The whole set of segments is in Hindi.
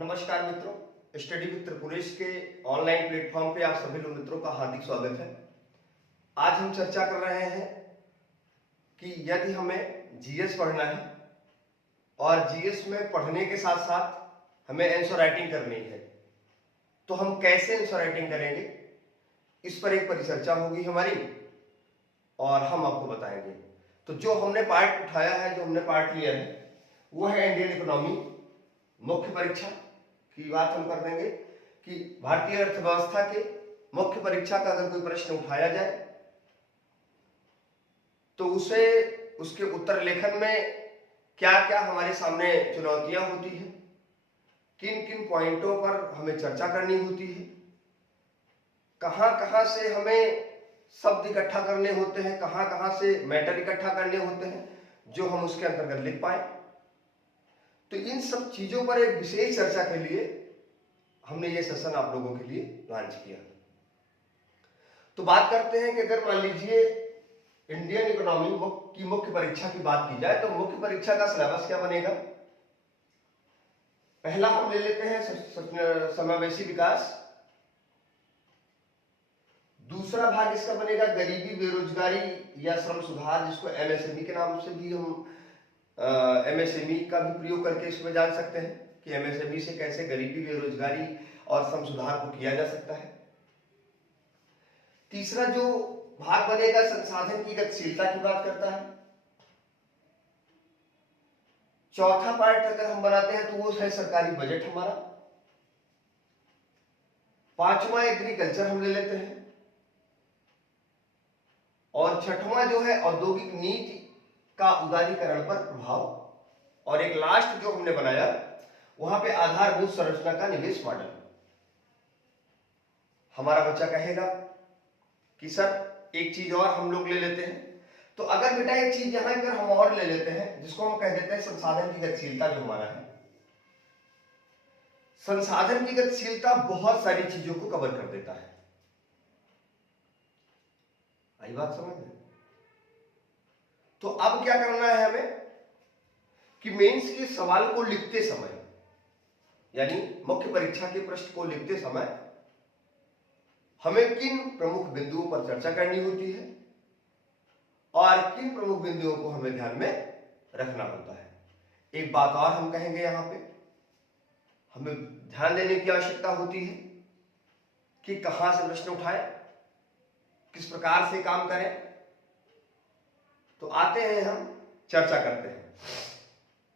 नमस्कार मित्रों, स्टडी विद त्रिपुरेश के ऑनलाइन प्लेटफॉर्म पे आप सभी लोग मित्रों का हार्दिक स्वागत है। आज हम चर्चा कर रहे हैं कि यदि हमें जीएस पढ़ना है और जीएस में पढ़ने के साथ साथ हमें आंसर राइटिंग करनी है, तो हम कैसे आंसर राइटिंग करेंगे, इस पर एक परिचर्चा होगी हमारी और हम आपको बताएंगे। तो जो हमने पार्ट उठाया है, जो हमने पार्ट लिया है, वो है इंडियन इकोनॉमी मुख्य परीक्षा की बात हम कर देंगे कि भारतीय अर्थव्यवस्था के मुख्य परीक्षा का अगर कोई प्रश्न उठाया जाए तो उसे उसके उत्तर लेखन में क्या क्या हमारे सामने चुनौतियां होती हैं, किन किन पॉइंटों पर हमें चर्चा करनी होती है, कहां कहां से हमें शब्द इकट्ठा करने होते हैं, कहां कहां से मैटर इकट्ठा करने होते हैं जो हम उसके अंतर्गत लिख पाए। तो इन सब चीजों पर एक विशेष चर्चा के लिए हमने ये सेशन आप लोगों के लिए लॉन्च किया। तो बात करते हैं कि अगर मान लीजिए इंडियन इकोनॉमी की मुख्य परीक्षा की बात की जाए तो मुख्य परीक्षा का सिलेबस क्या बनेगा। पहला हम ले लेते हैं समावेशी विकास, दूसरा भाग इसका बनेगा गरीबी बेरोजगारी या श्रम सुधार, जिसको एमएसएमई के नाम से भी हम एमएसएमई का भी प्रयोग करके इसमें जान सकते हैं कि एमएसएमई से कैसे गरीबी बेरोजगारी और श्रम सुधार को किया जा सकता है। तीसरा जो भाग बनेगा संसाधन की गतिशीलता की बात करता है। चौथा पार्ट अगर हम बनाते हैं तो वो है सरकारी बजट हमारा। पांचवा एग्रीकल्चर हम ले लेते हैं और छठवां जो है औद्योगिक नीति का उदारीकरण पर प्रभाव, और एक लास्ट जो हमने बनाया वहां पे आधारभूत संरचना का निवेश मॉडल। हमारा बच्चा कहेगा कि सर एक चीज और हम लोग ले लेते हैं, तो अगर बेटा एक चीज यहां पर हम और ले लेते हैं जिसको हम कह देते हैं संसाधन की गतिशीलता। जो हमारा है संसाधन की गतिशीलता बहुत सारी चीजों को कवर कर देता है। आई बात समझ में? तो अब क्या करना है हमें कि मेंस के सवाल को लिखते समय, यानी मुख्य परीक्षा के प्रश्न को लिखते समय हमें किन प्रमुख बिंदुओं पर चर्चा करनी होती है और किन प्रमुख बिंदुओं को हमें ध्यान में रखना होता है। एक बात और हम कहेंगे, यहां पे हमें ध्यान देने की आवश्यकता होती है कि कहां से प्रश्न उठाएं, किस प्रकार से काम करें। तो आते हैं, हम चर्चा करते हैं।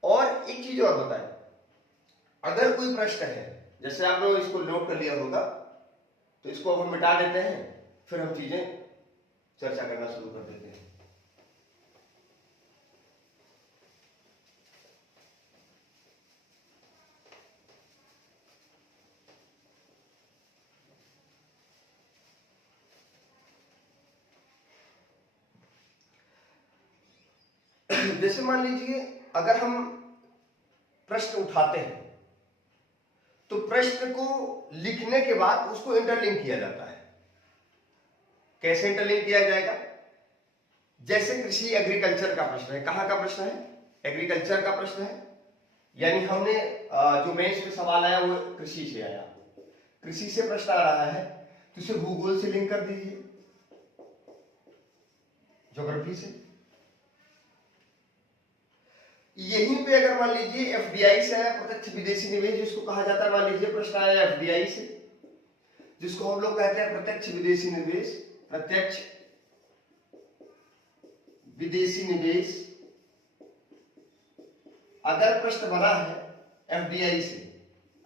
और एक चीज और बताएं, अगर कोई प्रश्न है, जैसे आप लोग इसको नोट कर लिया होगा, तो इसको अब हम मिटा देते हैं, फिर हम चीजें चर्चा करना शुरू कर देते हैं। जैसे मान लीजिए अगर हम प्रश्न उठाते हैं तो प्रश्न को लिखने के बाद उसको इंटरलिंक किया जाता है। कैसे इंटरलिंक किया जाएगा? जैसे कृषि एग्रीकल्चर का प्रश्न है, कहां का प्रश्न है? एग्रीकल्चर का प्रश्न है, यानी हमने जो मेंस में सवाल आया वो कृषि से आया, कृषि से प्रश्न आ रहा है तो इसे भूगोल से लिंक कर दीजिए, ज्योग्राफी से। यहीं पे अगर मान लीजिए एफडीआई से आया, प्रत्यक्ष विदेशी निवेश जिसको कहा जाता है, मान लीजिए प्रश्न आया एफडीआई से, जिसको हम लोग कहते हैं प्रत्यक्ष विदेशी निवेश, प्रत्यक्ष विदेशी निवेश। अगर प्रश्न बना है एफडीआई से,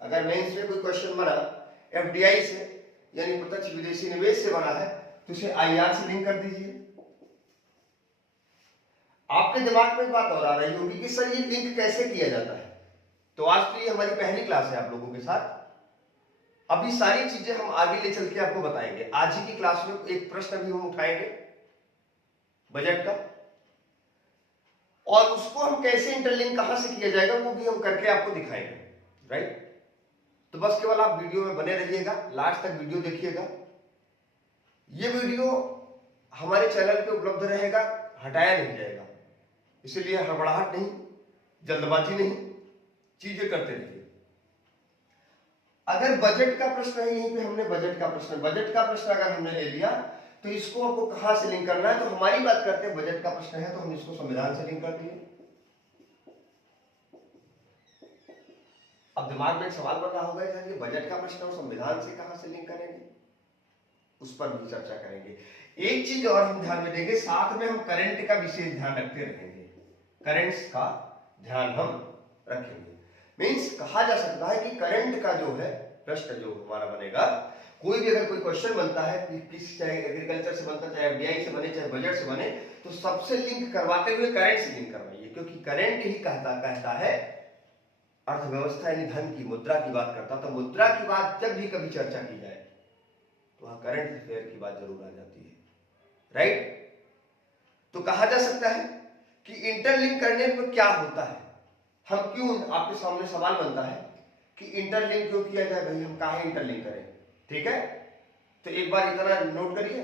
अगर मेंस में कोई क्वेश्चन बना एफडीआई से यानी प्रत्यक्ष विदेशी निवेश से बना है, तो इसे आईआर से लिंक कर दीजिए। आपके दिमाग में बात और आ रही होगी कि सर ये लिंक कैसे किया जाता है। तो आज तो ये हमारी पहली क्लास है आप लोगों के साथ, अभी सारी चीजें हम आगे ले चल के आपको बताएंगे। आज ही की क्लास में एक प्रश्न भी हम उठाएंगे बजट का, और उसको हम कैसे इंटरलिंक कहां से किया जाएगा वो भी हम करके आपको दिखाएंगे। राइट? तो बस केवल आप वीडियो में बने रहिएगा, लास्ट तक वीडियो देखिएगा। ये वीडियो हमारे चैनल पे उपलब्ध रहेगा, हटाया नहीं जाएगा, इसीलिए हड़बड़ाहट नहीं, जल्दबाजी नहीं, चीजें करते रहिए। अगर बजट का प्रश्न है, यहीं पे हमने बजट का प्रश्न अगर हमने ले लिया तो इसको आपको कहां से लिंक करना है, तो हमारी बात करते हैं बजट का प्रश्न है तो हम इसको संविधान से लिंक कर दिए। अब दिमाग में एक सवाल बन रहा होगा कि बजट का प्रश्न और संविधान से कहां से लिंक करेंगे, उस पर भी चर्चा करेंगे। एक चीज और हम ध्यान में देंगे, साथ में हम करंट का विशेष ध्यान रखते रहेंगे, करंट्स का ध्यान हम रखेंगे। मींस कहा जा सकता है कि करंट का जो है प्रश्न जो हमारा बनेगा, कोई भी अगर कोई क्वेश्चन बनता है किस, चाहे एग्रीकल्चर से बनता, चाहे एफडीआई से बने, चाहे बजट से बने, तो सबसे लिंक करवाते हुए करंट से लिंक करवाइए, क्योंकि करंट ही कहता है अर्थव्यवस्था यानी धन की, मुद्रा की बात करता, तो मुद्रा की बात जब भी कभी चर्चा की जाए तो वहां करंट अफेयर की बात जरूर आ जाती है, राइट। तो कहा जा सकता है कि इंटरलिंक करने पर क्या होता है, हम क्यों, आपके सामने सवाल बनता है कि इंटरलिंक क्यों किया जाए, भाई हम काहे इंटरलिंक करें, ठीक है। तो एक बार इतना नोट करिए,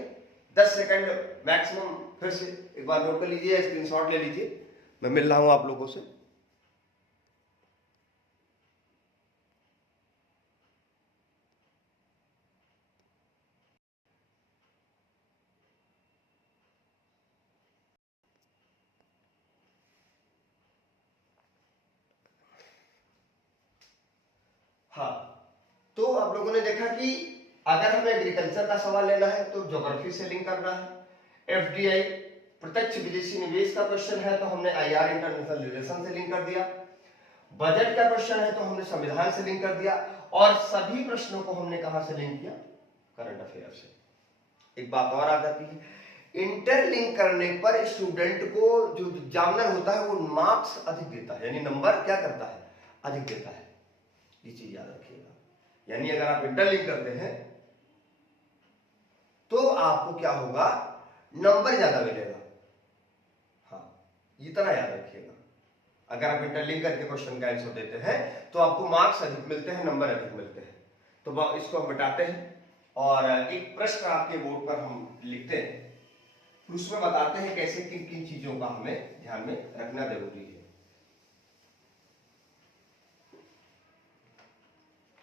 10 सेकंड मैक्सिमम, फिर से एक बार नोट कर लीजिए, स्क्रीनशॉट ले लीजिए, मैं मिल रहा हूं आप लोगों से। हाँ, तो आप लोगों ने देखा कि अगर हमें एग्रीकल्चर का सवाल लेना है तो ज्योग्राफी से लिंक करना है। एफडीआई प्रत्यक्ष विदेशी निवेश का क्वेश्चन है तो हमने आईआर इंटरनेशनल रिलेशन से लिंक कर दिया। बजट का क्वेश्चन है तो हमने संविधान से लिंक कर दिया, और सभी प्रश्नों को हमने कहां से लिंक किया, करंट अफेयर से। एक बात और आ जाती है, इंटरलिंक करने पर स्टूडेंट को जो एग्जामिनर होता है वो मार्क्स अधिक देता है, यानी नंबर क्या करता है, अधिक देता है, ये चीज याद रखिएगा। यानी अगर आप इंटरलिंक करते हैं तो आपको क्या होगा, नंबर ज्यादा मिलेगा। हाँ, इतना याद रखिएगा, अगर आप इंटरलिंक करके क्वेश्चन का आंसर देते हैं तो आपको मार्क्स अधिक मिलते हैं, नंबर अधिक मिलते हैं। तो इसको हम बताते हैं और एक प्रश्न आपके बोर्ड पर हम लिखते हैं, उसमें बताते हैं कैसे किन किन चीजों का हमें ध्यान में रखना जरूरी है।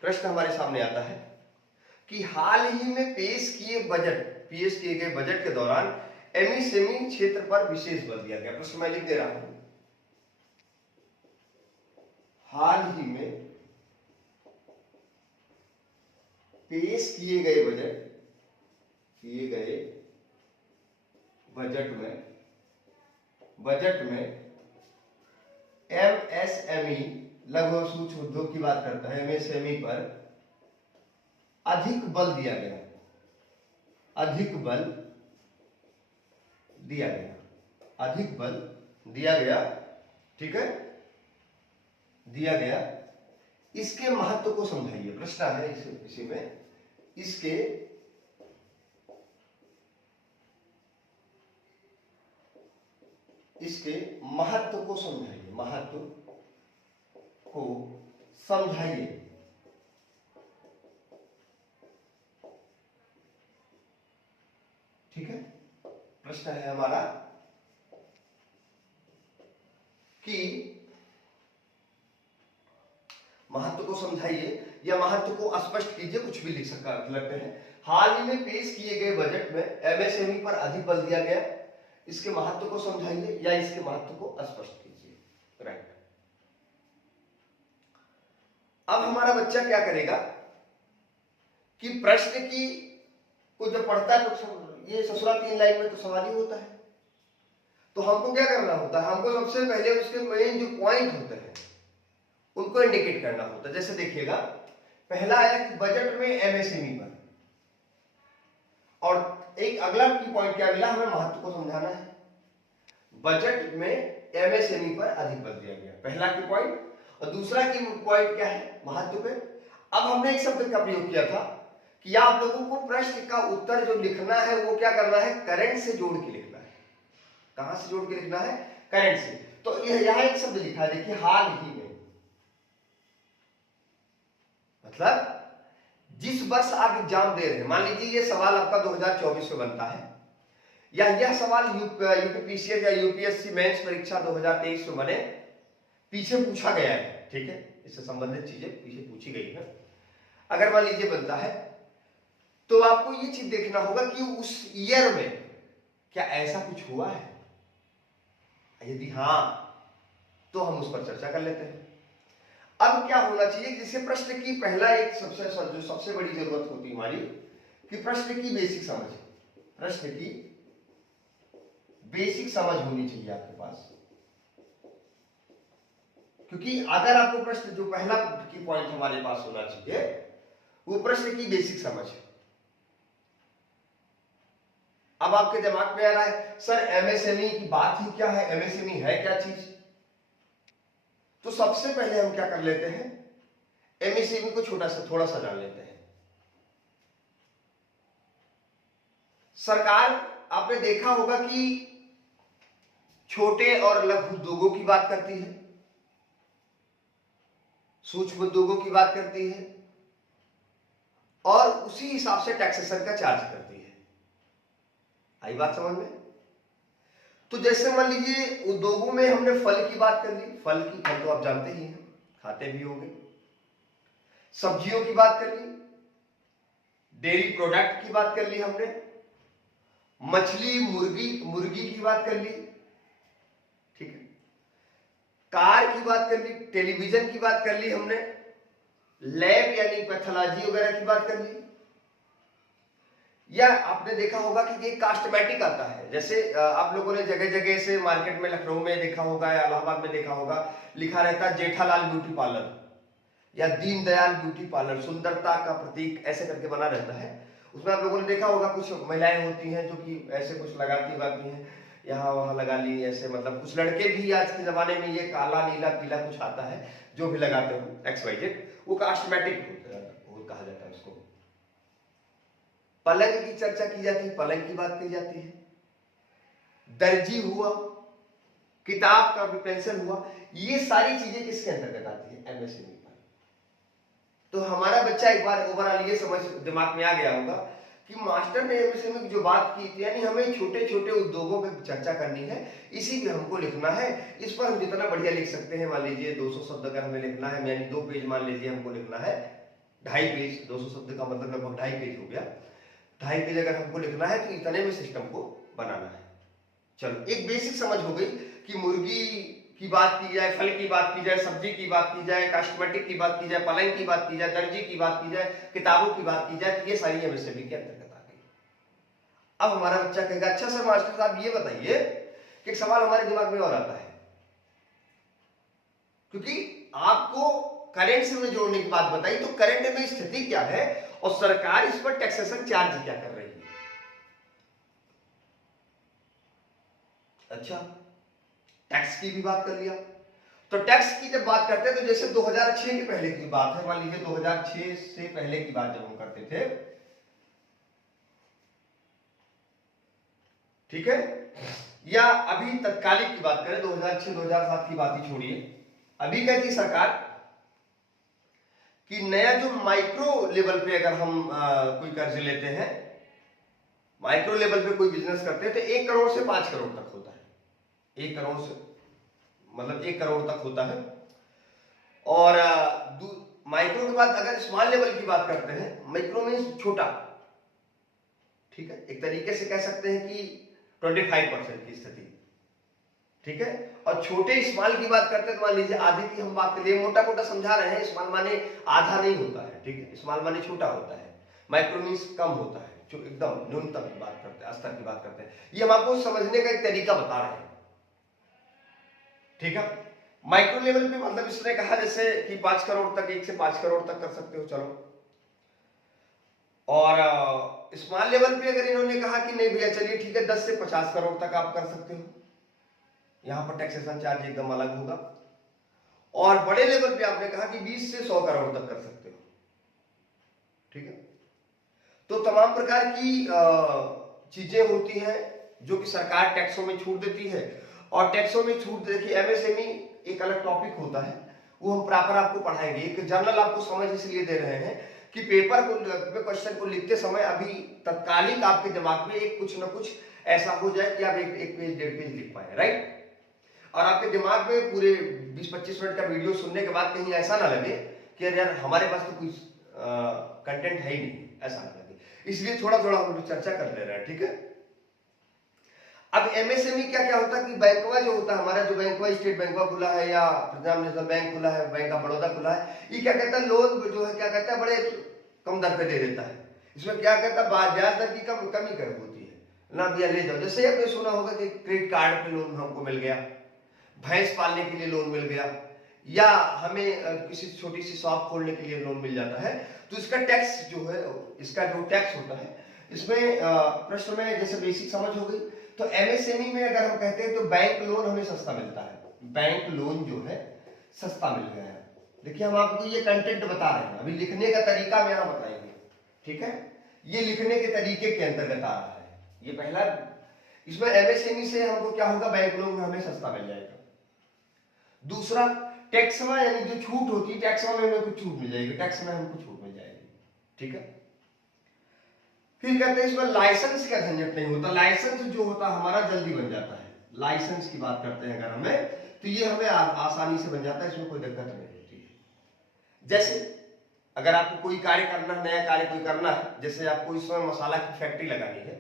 प्रश्न हमारे सामने आता है कि हाल ही में पेश किए गए बजट के दौरान एमएसएमई क्षेत्र पर विशेष बल दिया गया। प्रश्न मैं लिख दे रहा हूं, हाल ही में पेश किए गए बजट में एमएसएमई लघु सूक्ष्म उद्योग की बात करता है, एमएसएमई पर अधिक बल दिया गया, अधिक बल दिया गया, ठीक है, दिया गया। इसके महत्व को समझाइए, प्रश्न है इसी में, इसके महत्व को समझाइए, ठीक है। प्रश्न है हमारा कि महत्व को समझाइए या महत्व को स्पष्ट कीजिए, कुछ भी लिख सकते हैं। हाल ही में पेश किए गए बजट में एमएसएमई पर अधिक बल दिया गया, इसके महत्व को समझाइए या इसके महत्व को स्पष्ट कीजिए, राइट। अब हमारा बच्चा क्या करेगा कि प्रश्न की को जब पढ़ता है तो ये ससुरा 3 लाइन में तो सवाल ही होता है, तो हमको क्या करना होता है, हमको सबसे पहले उसके मेन जो पॉइंट होते हैं उनको इंडिकेट करना होता है। जैसे देखिएगा, पहला है कि बजट में एमएसएमई पर, और एक अगला की पॉइंट क्या मिला, हमें महत्व को समझाना है। बजट में एमएसएमई पर अधिक बल दिया गया, पहला की पॉइंट, और दूसरा की पॉइंट क्या है, महत्व पे। अब हमने एक शब्द का प्रयोग किया था कि आप लोगों को प्रश्न का उत्तर जो लिखना है वो क्या करना है, करंट से जोड़ के लिखना है। कहां से जोड़ के लिखना है, करंट से। तो यहां एक शब्द लिखा है, देखिए, हाल ही में, मतलब जिस वर्ष आप एग्जाम दे रहे हैं, मान लीजिए ये सवाल आपका 2024 में बनता है, या यह सवाल यूपीपीसीएस या यूपीएससी मेंस परीक्षा 2023 में बने, पीछे पूछा गया है, ठीक है, इससे संबंधित चीजें पीछे पूछी गई है। अगर मान लीजिए बनता है, तो आपको ये चीज देखना होगा कि उस ईयर में क्या ऐसा कुछ हुआ है। यदि हाँ, तो हम उस पर चर्चा कर लेते हैं। अब क्या होना चाहिए, जिसे प्रश्न की पहला एक सबसे बड़ी जरूरत होती है हमारी, कि प्रश्न की बेसिक समझ। प्रश्न की बेसिक समझ होनी चाहिए आपके पास, क्योंकि अगर आपको प्रश्न जो पहला की पॉइंट हमारे पास होना चाहिए वो प्रश्न की बेसिक समझ। अब आपके दिमाग में आ रहा है सर एमएसएमई की बात ही क्या है, एमएसएमई है क्या चीज। तो सबसे पहले हम क्या कर लेते हैं, एमएसएमई को थोड़ा सा जान लेते हैं। सरकार, आपने देखा होगा कि छोटे और लघु उद्योगों की बात करती है, सूक्ष्म उद्योगों की बात करती है, और उसी हिसाब से टैक्सेशन का चार्ज करती है। आई बात समझ में। तो जैसे मान लीजिए उद्योगों में हमने फल की बात कर ली, फल तो आप जानते ही हैं, खाते भी होंगे। सब्जियों की बात कर ली, डेयरी प्रोडक्ट की बात कर ली हमने, मछली मुर्गी की बात कर ली, ठीक है। कार की बात कर ली, टेलीविजन की बात कर ली हमने, लैब यानी पैथोलॉजी वगैरह की बात कर ली। या आपने देखा होगा कि ये कॉस्मेटिक आता है, जैसे आप लोगों ने जगह जगह से मार्केट में, लखनऊ में देखा होगा या इलाहाबाद में देखा होगा, लिखा रहता है जेठालाल ब्यूटी पार्लर या दीनदयाल ब्यूटी पार्लर, सुंदरता का प्रतीक, ऐसे करके बना रहता है। उसमें आप लोगों ने देखा होगा कुछ महिलाएं होती हैं जो कि ऐसे कुछ लगाती हैं, यहाँ वहां लगा ली ऐसे, मतलब कुछ लड़के भी आज के जमाने में ये काला नीला पीला कुछ आता है जो भी लगाते हो XYZ, वो कॉस्मेटिक कहा जाता है उसको। पलंग की चर्चा की जाती है, पलंग की बात की जाती है। दर्जी हुआ, किताब का पेंसिल हुआ, ये सारी चीजें किसके अंतर्गत आती है, एमएसएमई पर। तो हमारा बच्चा एक बार ओवरऑल ये समझ दिमाग में आ गया होगा कि मास्टर ने एमएसएमई की जो बात की थी, यानी हमें छोटे छोटे उद्योगों पर चर्चा करनी है, इसी पे हमको लिखना है। इस पर हम जितना बढ़िया लिख सकते हैं, मान लीजिए 200 शब्द अगर हमें लिखना है, यानी 2 पेज मान लीजिए हमको लिखना है, 2.5 पेज, 200 शब्द का मतलब लगभग 2.5 पेज हो गया, 2.5 पेज अगर हमको लिखना है तो इतने में सिस्टम को बनाना है। चलो, एक बेसिक समझ हो गई कि मुर्गी की बात की जाए, फल की बात की जाए, सब्जी की बात की जाए, कॉस्मेटिक की बात की जाए, पलंग की बात की जाए, दर्जी की बात की जाए, किताबों की बात की जाए, तो ये सारी एमएसएमई के अंतर्गत आ गई। अब हमारा बच्चा कहेगा अच्छा सर मास्टर साहब ये बताइए कि एक सवाल हमारे दिमाग में और आता है, क्योंकि आपको करंट से में जोड़ने की बात बताई, तो करंट में स्थिति क्या है और सरकार इस पर टैक्सेशन चार्ज क्या कर रही है। अच्छा, टैक्स की भी बात कर लिया। तो टैक्स की जब बात करते हैं तो जैसे 2006 के पहले की बात है, मान लीजिए 2006 से पहले की बात जब हम करते थे, ठीक है, या अभी तत्कालिक की बात करें 2006-2007 की बात ही छोड़िए, अभी क्या की सरकार कि नया जो माइक्रो लेवल पे अगर हम कोई कर्ज लेते हैं, माइक्रो लेवल पे कोई बिजनेस करते हैं, तो 1 करोड़ से 5 करोड़ तक होता है। 1 करोड़ से मतलब 1 करोड़ तक होता है। और माइक्रो के बाद अगर स्मॉल लेवल की बात करते हैं, माइक्रो मीन्स छोटा, ठीक है, एक तरीके से कह सकते हैं कि 25% की स्थिति, ठीक है। और छोटे स्मॉल की बात करते हैं तो मान लीजिए आधे की हम बात करें, मोटा मोटा समझा रहे हैं, स्मॉल माने आधा नहीं होता है, ठीक है, स्मॉल माने छोटा होता है, माइक्रो मीन्स कम होता है, जो एकदम न्यूनतम की बात करते हैं, स्तर की बात करते हैं। ये हम आपको समझने का एक तरीका बता रहे हैं, ठीक है। माइक्रो लेवल पे मतलब इसने कहा जैसे कि 5 करोड़ तक, 1 से 5 करोड़ तक कर सकते हो, चलो। और स्मॉल लेवल पे अगर इन्होंने कहा कि नहीं भैया चलिए ठीक है 10 से 50 करोड़ तक आप कर सकते हो, यहां पर टैक्सेशन चार्ज एकदम अलग होगा। और बड़े लेवल पे आपने कहा कि 20 से 100 करोड़ तक कर सकते हो, ठीक है। तो तमाम प्रकार की चीजें होती हैं जो कि सरकार टैक्सों में छूट देती है। और टैक्सों में छूट, देखिए एमएसएमई एक अलग टॉपिक होता है, वो हम प्रॉपर आपको पढ़ाएंगे। एक जनरल आपको समझ इसलिए दे रहे हैं कि पेपर को, क्वेश्चन को लिखते समय अभी तत्कालिक आपके दिमाग में एक कुछ ना कुछ ऐसा हो जाए कि आप एक पेज 1.5 पेज लिख पाए, राइट। और आपके दिमाग में पूरे 20-25 मिनट का वीडियो सुनने के बाद कहीं ऐसा ना लगे कि यार हमारे पास तो कुछ कंटेंट है ही नहीं, ऐसा लगे, इसलिए थोड़ा थोड़ा हम लोग चर्चा कर ले रहे हैं, ठीक है। अब एमएसएमई क्या क्या होता है कि बैंकवा जो होता है हमारा, जो बैंकवा स्टेट बैंकवा खुला है या पंजाब नेशनल बैंक खुला है, बैंक ऑफ बड़ौदा खुला है, ये क्या कहता है लोन जो है क्या कहता है बड़े कम दर पे दे देता है। इसमें क्या कहता है ब्याज दर की कमी कर होती है ना, भैया ले जाओ। जैसे आपने सुना होगा कि क्रेडिट कार्ड पे लोन हमको मिल गया, भैंस पालने के लिए लोन मिल गया, या हमें किसी छोटी सी शॉप खोलने के लिए लोन मिल जाता है, तो इसका टैक्स जो है, इसका जो टैक्स होता है इसमें प्रश्न में जैसे बेसिक समझ हो गई। तो एमएसएमई में अगर हम कहते हैं तो बैंक लोन हमें सस्ता मिलता है, बैंक लोन जो है सस्ता मिल गया है। देखिए हम आपको ये कंटेंट बता रहे हैं, अभी लिखने का तरीका हम यहाँ बताएंगे, ठीक है। ये लिखने के तरीके के अंतर्गत आ रहा है, ये पहला। इसमें एमएसएमई से हमको क्या होगा, बैंक लोन में हमें सस्ता मिल जाएगा। दूसरा टैक्स में, यानी जो छूट होती है टैक्स में हमें कुछ छूट मिल जाएगी, टैक्स में हमको छूट मिल जाएगी, ठीक है। फिर कहते हैं इसमें लाइसेंस का झंझट नहीं होता, लाइसेंस जो होता है हमारा जल्दी बन जाता है। लाइसेंस की बात करते हैं अगर हमें, तो ये हमें आसानी से बन जाता है, इसमें कोई दिक्कत नहीं होती है। जैसे अगर आपको कोई कार्य करना है, नया कार्य कोई करना है, जैसे आपको इस समय मसाला की फैक्ट्री लगानी है,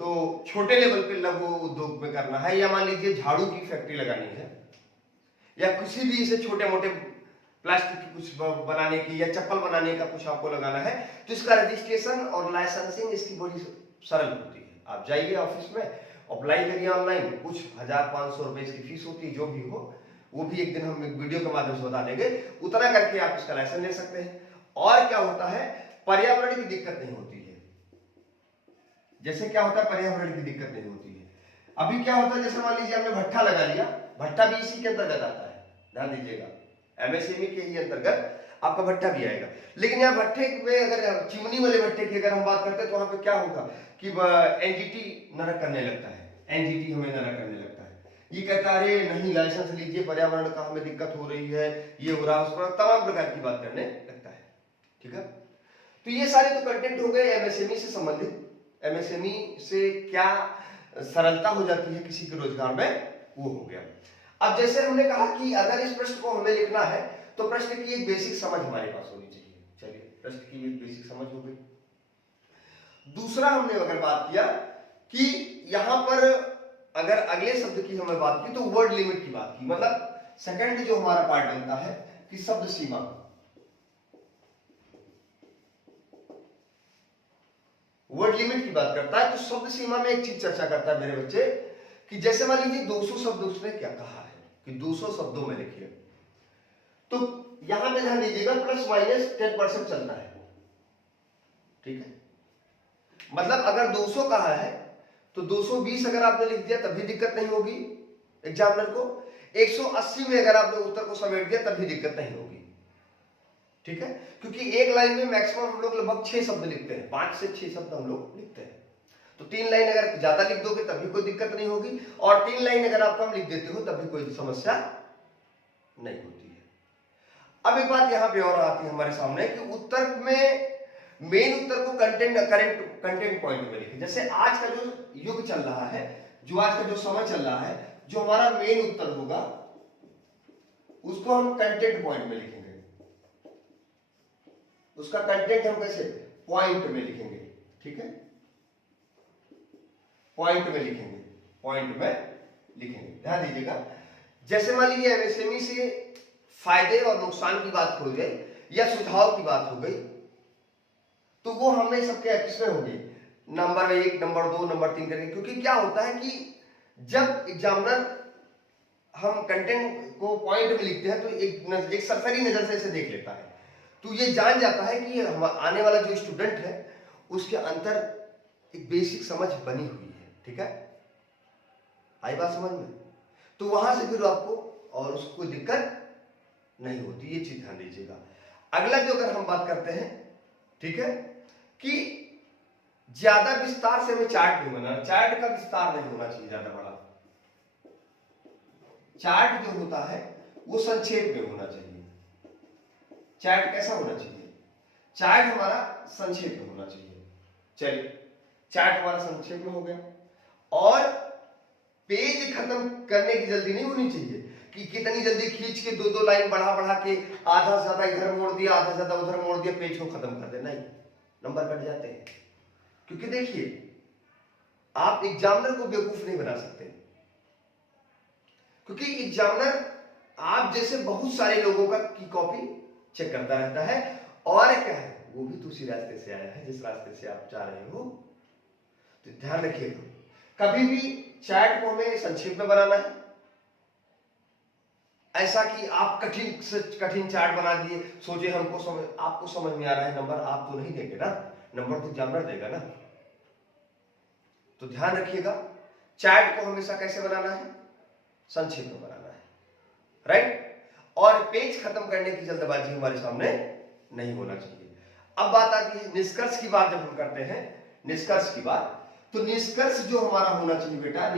तो छोटे लेवल पे लघु उद्योग में करना है, या मान लीजिए झाड़ू की फैक्ट्री लगानी है, या किसी भी इसे छोटे मोटे प्लास्टिक की कुछ बनाने की या चप्पल बनाने का कुछ आपको लगाना है, तो इसका रजिस्ट्रेशन और लाइसेंसिंग इसकी बड़ी सरल होती है। आप जाइए ऑफिस में, अप्लाई करिए ऑनलाइन, कुछ 1500 रुपए इसकी फीस होती है, जो भी हो वो भी एक दिन हम वीडियो के माध्यम से बता देंगे, उतना करके आप इसका लाइसेंस ले सकते हैं। और क्या होता है, पर्यावरण की दिक्कत नहीं होती है। जैसे क्या होता है, पर्यावरण की दिक्कत नहीं होती है। अभी क्या होता है, जैसे मान लीजिए हमने भट्ठा लगा लिया, भट्ठा भी इसी के अंतर्गत आता है, ध्यान दीजिएगा, एमएसएमई के ही अंतर्गत आपका भट्ठा भी आएगा। लेकिन यहाँ भट्ठे में अगर चिमनी वाले भट्ठे की अगर हम बात करते हैं, तो वहां पे क्या होगा कि एनजीटी नरक करने लगता है, एनजीटी हमें नरक करने लगता है। ये कहता है अरे नहीं लाइसेंस लीजिए, पर्यावरण का हमें दिक्कत हो रही है, ये हो रहा है, उस पर तमाम प्रकार की बात करने लगता है, ठीक है। तो ये सारे तो कंटेंट हो गए एमएसएमई से संबंधित। एमएसएमई से क्या सरलता हो जाती है किसी के रोजगार में, वो हो गया। अब जैसे हमने कहा कि अगर इस प्रश्न को हमें लिखना है, तो प्रश्न की एक बेसिक समझ हमारे पास होनी चाहिए। चलिए, प्रश्न की एक बेसिक समझ हो गई। दूसरा हमने अगर बात किया कि यहां पर अगर अगले शब्द की हमें बात की, तो वर्ड लिमिट की बात की, मतलब सेकंड जो हमारा पार्ट बनता है कि शब्द सीमा। वर्ड लिमिट की बात करता है, तो शब्द सीमा में एक चीज चर्चा करता है मेरे बच्चे, कि जैसे मान लीजिए 200 शब्द उसने क्या कहा है कि 200 शब्दों में लिखिए, तो यहां पे ध्यान दीजिएगा प्लस माइनस 10% चलता है, ठीक है। मतलब अगर 200 कहा है तो 220 अगर आपने लिख दिया तब भी दिक्कत नहीं होगी एग्जामिनर को, 180 में अगर आपने उत्तर को समेट दिया तब भी दिक्कत नहीं होगी, ठीक है। क्योंकि एक लाइन में मैक्सिमम हम लोग लगभग 6 शब्द लिखते हैं, 5 से 6 शब्द हम लोग लिखते हैं। तो 3 लाइन अगर ज्यादा लिख दोगे तब भी कोई दिक्कत नहीं होगी, और 3 लाइन अगर आप कम लिख देते हो तब भी कोई समस्या नहीं होती है। अब एक बात यहां पे और आती है हमारे सामने कि उत्तर में मेन उत्तर को कंटेंट पॉइंट में लिखें। जैसे आज का जो युग चल रहा है, जो आज का जो समय चल रहा है, जो हमारा मेन उत्तर होगा उसको हम कंटेंट पॉइंट में लिखेंगे। उसका कंटेंट हम कैसे, पॉइंट में लिखेंगे, ठीक है, पॉइंट में लिखेंगे, पॉइंट में लिखेंगे, ध्यान दीजिएगा। जैसे मान लीजिए एमएसएमई से फायदे और नुकसान की बात हो गई या सुझाव की बात हो गई, तो वो हमें सबके किसमें होगी, नंबर 1, नंबर 2, नंबर 3 करके। क्योंकि क्या होता है कि जब एग्जामिनर हम कंटेंट को पॉइंट में लिखते हैं तो एक सरसरी नजर से इसे देख लेता है, तो ये जान जाता है कि आने वाला जो स्टूडेंट है उसके अंदर एक बेसिक समझ बनी हुई है, ठीक है, आई बात समझ में। तो वहां से फिर आपको और उसको कोई दिक्कत नहीं होती, ये चीज ध्यान दीजिएगा। अगला जो अगर हम बात करते हैं, ठीक है, कि ज्यादा विस्तार से हमें चार्ट नहीं बनाना, चार्ट का विस्तार नहीं होना चाहिए ज्यादा बड़ा, चार्ट जो होता है वो संक्षेप में होना चाहिए। चार्ट कैसा होना चाहिए, चार्ट हमारा संक्षेप में होना चाहिए। चलिए, चार्ट हमारा संक्षेप में हो गया, और पेज खत्म करने की जल्दी नहीं होनी चाहिए, कि कितनी जल्दी खींच के दो दो लाइन बढ़ा बढ़ा के आधा से ज्यादा इधर मोड़ दिया, आधा से ज्यादा उधर मोड़ दिया, पेज को खत्म कर देना, नहीं, नंबर कट जाते हैं। क्योंकि देखिए, आप एग्जामिनर को बेवकूफ नहीं बना सकते, क्योंकि एग्जामिनर आप जैसे बहुत सारे लोगों का की कॉपी चेक करता रहता है, और क्या है, वो भी तो उसी रास्ते से आया है जिस रास्ते से आप जा रहे हो। तो ध्यान रखिएगा, कभी भी चैट को हमें संक्षेप में बनाना है, ऐसा कि आप कठिन से कठिन चार्ट बना दिए, सोचे आपको समझ में आ रहा है, नंबर आप तो नहीं देंगे ना, नंबर तो एग्जामिनर देगा ना। तो ध्यान रखिएगा, चार्ट को हमेशा कैसे बनाना है, संक्षेप में बनाना है, राइट। और पेज खत्म करने की जल्दबाजी हमारे सामने नहीं होना चाहिए। अब बात आती है निष्कर्ष की बात, जब हम करते हैं निष्कर्ष की बात, तो निष्कर्ष जो हमारा होना चाहिए बेटा,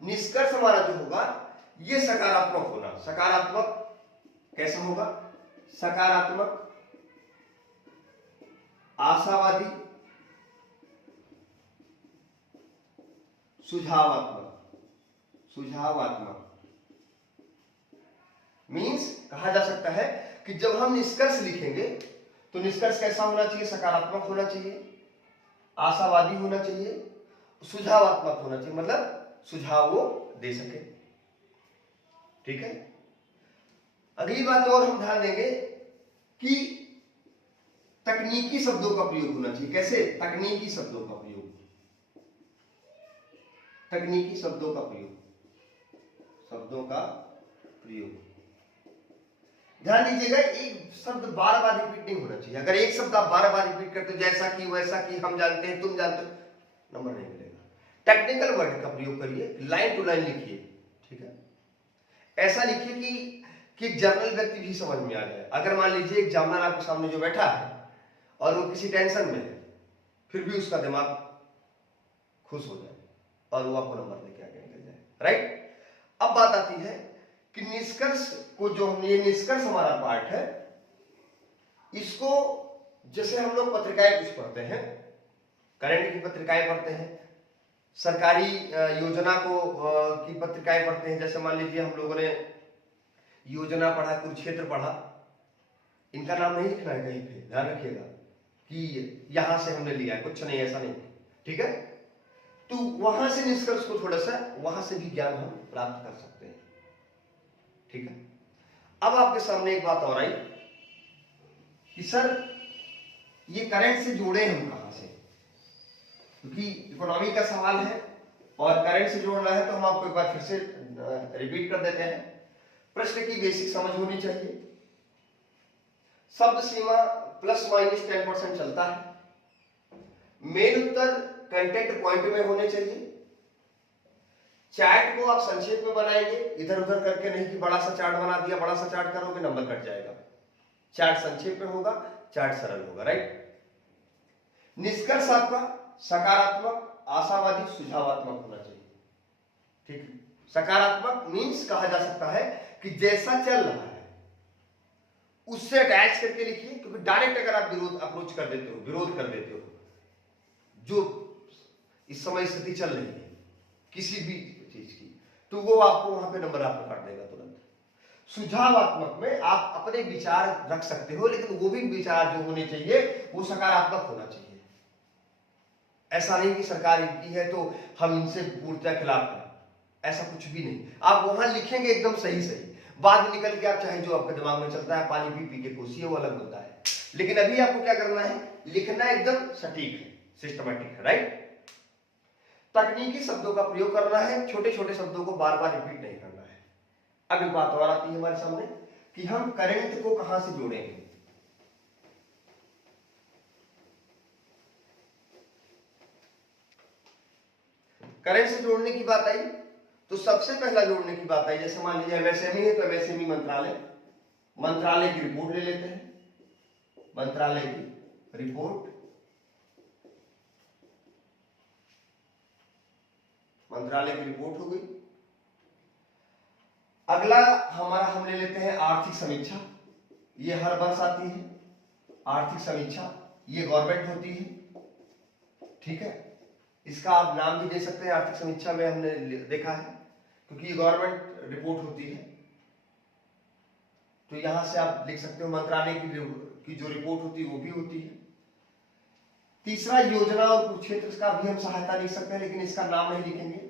निष्कर्ष हमारा जो होगा ये सकारात्मक होना। सकारात्मक कैसा होगा, सकारात्मक, आशावादी, सुझावात्मक मीन्स कहा जा सकता है कि जब हम निष्कर्ष लिखेंगे तो निष्कर्ष कैसा होना चाहिए, सकारात्मक होना चाहिए, आशावादी होना चाहिए, सुझावात्मक होना चाहिए, मतलब सुझाव वो दे सके, ठीक है। अगली बात और हम ध्यान देंगे कि तकनीकी शब्दों का प्रयोग होना चाहिए। कैसे, तकनीकी शब्दों का प्रयोग, तकनीकी शब्दों का प्रयोग। ध्यान दीजिएगा, एक शब्द बार बार रिपीट नहीं होना चाहिए। अगर एक शब्द आप बार बार रिपीट करते हो, जैसा कि, वैसा कि, हम जानते हैं, तुम जानते हो, नंबर नहीं मिलेगा। टेक्निकल वर्ड का प्रयोग करिए, लाइन टू लाइन लिखिए, ठीक है। ऐसा लिखिए कि जनरल व्यक्ति भी समझ में आ जाए। अगर मान लीजिए एग्जामिनर आपके सामने जो बैठा है और वो किसी टेंशन में है, फिर भी उसका दिमाग खुश हो जाए और वो आपको नंबर लेके आगे निकल जाए, राइट। अब बात आती है कि निष्कर्ष को, जो हम ये निष्कर्ष हमारा पार्ट है, इसको जैसे हम लोग पत्रिकाएं कुछ पढ़ते हैं, करंट की पत्रिकाएं पढ़ते हैं, सरकारी योजना को की पत्रिकाएं पढ़ते हैं। जैसे मान लीजिए हम लोगों ने योजना पढ़ा, कुरुक्षेत्र पढ़ा, इनका नाम नहीं लिखना है कहीं पे, ध्यान रखिएगा कि यहां से हमने लिया है, कुछ नहीं, ऐसा नहीं, ठीक है। तो वहां से निष्कर्ष को थोड़ा सा, वहां से भी ज्ञान हम प्राप्त कर सकते हैं, ठीक है। अब आपके सामने एक बात और आई कि सर ये करंट से जोड़े हम कहां से, क्योंकि इकोनॉमी का सवाल है और करंट से जोड़ना है, तो हम आपको एक बार फिर से रिपीट कर देते हैं। प्रश्न की बेसिक समझ होनी चाहिए, शब्द सीमा ±10% चलता है, मेन उत्तर कंटेंट पॉइंट में होने चाहिए, चार्ट को आप संक्षेप में बनाएंगे, इधर उधर करके नहीं कि बड़ा सा चार्ट बना दिया, बड़ा सा चार्ट करोगे नंबर कट जाएगा। चार्ट संक्षेप में होगा, चार्ट सरल होगा, राइट। निष्कर्ष आपका सकारात्मक, आशावादी, सुझावात्मक होना चाहिए, ठीक है। सकारात्मक मीन्स कहा जा सकता है कि जैसा चल रहा है उससे अटैच करके लिखिए, क्योंकि डायरेक्ट अगर आप विरोध कर देते हो, जो इस समय स्थिति चल रही है किसी भी चीज की, तो वो आपको वहां पे नंबर आपको काट देगा तुरंत। सुझावात्मक में आप अपने विचार रख सकते हो, लेकिन वो भी विचार जो होने चाहिए वो सकारात्मक होना चाहिए। ऐसा नहीं कि सरकार इनकी है तो हम इनसे पूर्णतः खिलाफ हैं, ऐसा कुछ भी नहीं। आप वहां लिखेंगे एकदम सही, बाद में निकल के आप चाहे जो आपके दिमाग में चलता है, पानी पी के कोसिए, वो अलग होता है। लेकिन अभी आपको क्या करना है, लिखना एकदम सटीक है, सिस्टमैटिक है, राइट। तकनीकी शब्दों का प्रयोग करना है, छोटे छोटे शब्दों को बार बार रिपीट नहीं करना है। अब एक बात और आती है हमारे सामने कि हम करंट को कहां से जोड़ेंगे। करंट से जोड़ने की बात आई तो सबसे पहला जोड़ने की बात आई, जैसे मान लीजिए एमएसएमई है तो एमएसएमई मंत्रालय की रिपोर्ट ले लेते हैं, मंत्रालय की रिपोर्ट, मंत्रालय की रिपोर्ट हो गई। अगला हमारा हम ले लेते हैं आर्थिक समीक्षा, ये हर वर्ष आती है आर्थिक समीक्षा, ये गवर्नमेंट होती है, ठीक है। इसका आप नाम भी दे सकते हैं, आर्थिक समीक्षा में हमने देखा है, क्योंकि ये गवर्नमेंट रिपोर्ट होती है। तो यहां से आप लिख सकते हो मंत्रालय की जो रिपोर्ट होती है वो भी होती है। तीसरा, योजना और कुरुक्षेत्र का भी हम सहायता लिख सकते हैं, लेकिन इसका नाम नहीं लिखेंगे।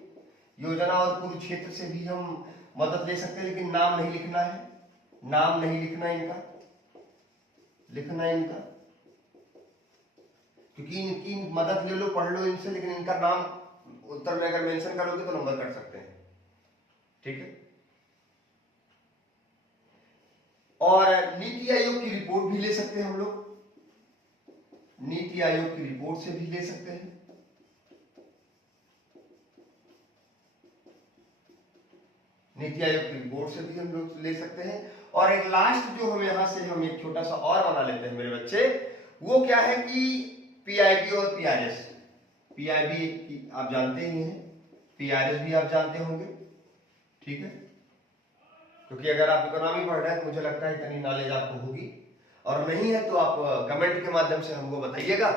योजना और कुरुक्षेत्र से भी हम मदद ले सकते हैं, लेकिन नाम नहीं लिखना है, नाम नहीं लिखना इनका, लिखना इनका, क्योंकि इनकी मदद ले लो, पढ़ लो इनसे, लेकिन इनका नाम उत्तर में अगर मेंशन करोगे तो नंबर कट सकते हैं, ठीक है। और नीति आयोग की रिपोर्ट भी ले सकते हैं हम लोग, नीति आयोग की रिपोर्ट से भी ले सकते हैं। नीति आयोग की रिपोर्ट से भी हम लोग ले सकते हैं। और एक लास्ट जो हम यहां से हम एक छोटा सा और बना लेते हैं मेरे बच्चे, वो क्या है कि पीआईबी और पीआरएस। पीआईबी आप जानते ही हैं, पीआरएस भी आप जानते होंगे, ठीक है, क्योंकि अगर आप इकोनॉमी पढ़ रहे हैं तो मुझे लगता है इतनी नॉलेज आपको होगी, और नहीं है तो आप कमेंट के माध्यम से हमको बताइएगा,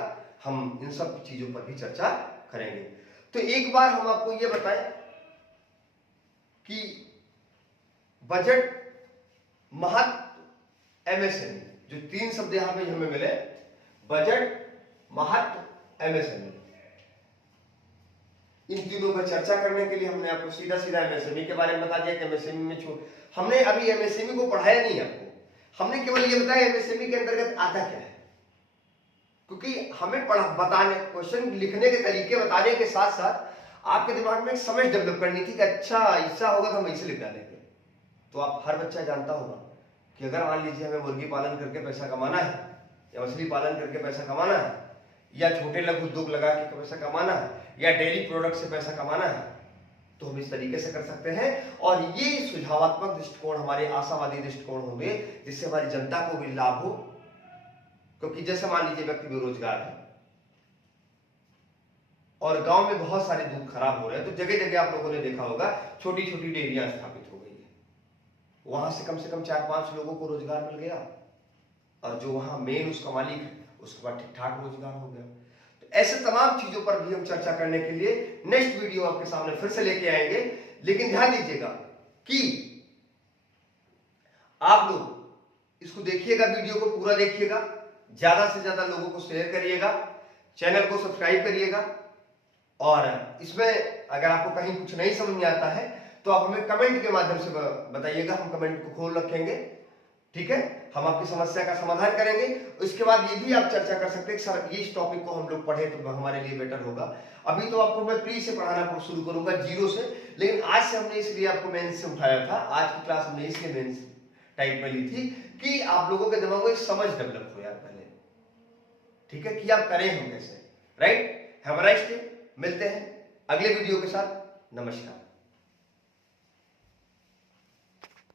हम इन सब चीजों पर भी चर्चा करेंगे। तो एक बार हम आपको ये बताएं कि बजट, महत्व, एमएसएमई, जो तीन शब्द यहां पे हमें मिले, बजट, महत्व, एमएसएमई, इन तीनों पर चर्चा करने के लिए हमने आपको सीधा सीधा एमएसएमई के बारे में बता दिया कि एमएसएमई में हमने अभी एमएसएमई को पढ़ाया नहीं आपको, हमने केवल ये बताया एमएसएमई के अंतर्गत आता क्या है, क्योंकि हमें बताने, क्वेश्चन लिखने के तरीके बताने के साथ साथ आपके दिमाग में एक समझ डेवलप करनी थी कि अच्छा ऐसा होगा तो हम ऐसे लिख डालेंगे। तो आप हर बच्चा जानता होगा कि अगर मान लीजिए हमें मुर्गी पालन करके पैसा कमाना है, या मछली पालन करके पैसा कमाना है, या छोटे लघु उद्योग लगा के पैसा कमाना है, या डेयरी प्रोडक्ट से पैसा कमाना है, तो हम इस तरीके से कर सकते हैं। और ये सुझावात्मक दृष्टिकोण हमारे आशावादी दृष्टिकोण होंगे, जिससे हमारी जनता को भी लाभ हो। क्योंकि जैसे मान लीजिए व्यक्ति बेरोजगार है और गांव में बहुत सारे दूध खराब हो रहे हैं, तो जगह जगह आप लोगों ने देखा होगा छोटी छोटी डेयरियां स्थापित हो गई है, वहां से कम 4-5 लोगों को रोजगार मिल गया, और जो वहां मेन उसका मालिक है उसके बाद ठीक ठाक रोजगार हो गया। तो ऐसे तमाम चीजों पर भी हम चर्चा करने के लिए नेक्स्ट वीडियो आपके सामने फिर से लेके आएंगे। लेकिन ध्यान दीजिएगा कि आप लोग इसको देखिएगा, वीडियो को पूरा देखिएगा, ज्यादा से ज्यादा लोगों को शेयर करिएगा, चैनल को सब्सक्राइब करिएगा, और इसमें अगर आपको कहीं कुछ नहीं समझ में आता है तो आप हमें कमेंट के माध्यम से बताइएगा, हम कमेंट को खोल रखेंगे, ठीक है। हम आपकी समस्या का समाधान करेंगे। उसके बाद ये भी आप चर्चा कर सकते हैं सर ये इस टॉपिक को हम लोग पढ़े तो हमारे लिए बेटर होगा। अभी तो आपको मैं प्री से पढ़ाना शुरू करूंगा, जीरो से, लेकिन आज से हमने इसलिए आपको मेंस से उठाया था, आज की क्लास हमने इसलिए मेंस टाइप में ली थी कि आप लोगों के दिमाग में समझ डेवलप हो यार पहले, ठीक है, कि आप करें हम कैसे, right. Have a nice day, मिलते हैं अगले वीडियो के साथ, नमस्कार।